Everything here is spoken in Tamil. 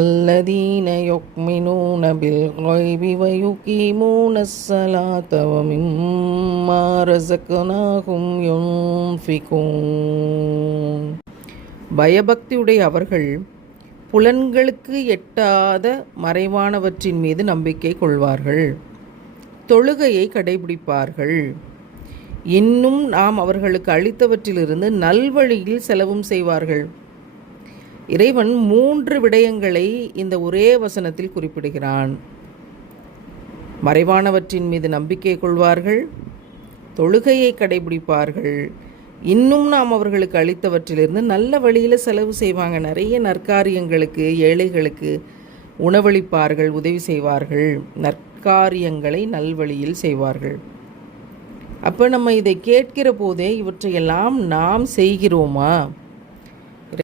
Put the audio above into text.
الذين يؤمنون بالغيب ويقيمون الصلاة ومما رزقناهم ينفقون. பயபக்தியுடைய அவர்கள் புலன்களுக்கு எட்டாத மறைவானவற்றின் மீது நம்பிக்கை கொள்வார்கள், தொழுகையை கடைபிடிப்பார்கள், இன்னும் நாம் அவர்களுக்கு அளித்தவற்றிலிருந்து நல்வழியில் செலவும் செய்வார்கள். இறைவன் 3 விடயங்களை இந்த ஒரே வசனத்தில் குறிப்பிடுகிறான். மறைவானவற்றின் மீது நம்பிக்கை கொள்வார்கள், தொழுகையை கடைபிடிப்பார்கள், இன்னும் நாம் அவர்களுக்கு அளித்தவற்றிலிருந்து நல்ல வழியில் செலவு செய்வாங்க. நிறைய நற்காரியங்களுக்கு, ஏழைகளுக்கு உணவளிப்பார்கள், உதவி செய்வார்கள், நற்காரியங்களை நல்வழியில் செய்வார்கள். அப்போ நம்ம இதை கேட்கிற போதே இவற்றையெல்லாம் நாம் செய்கிறோமா?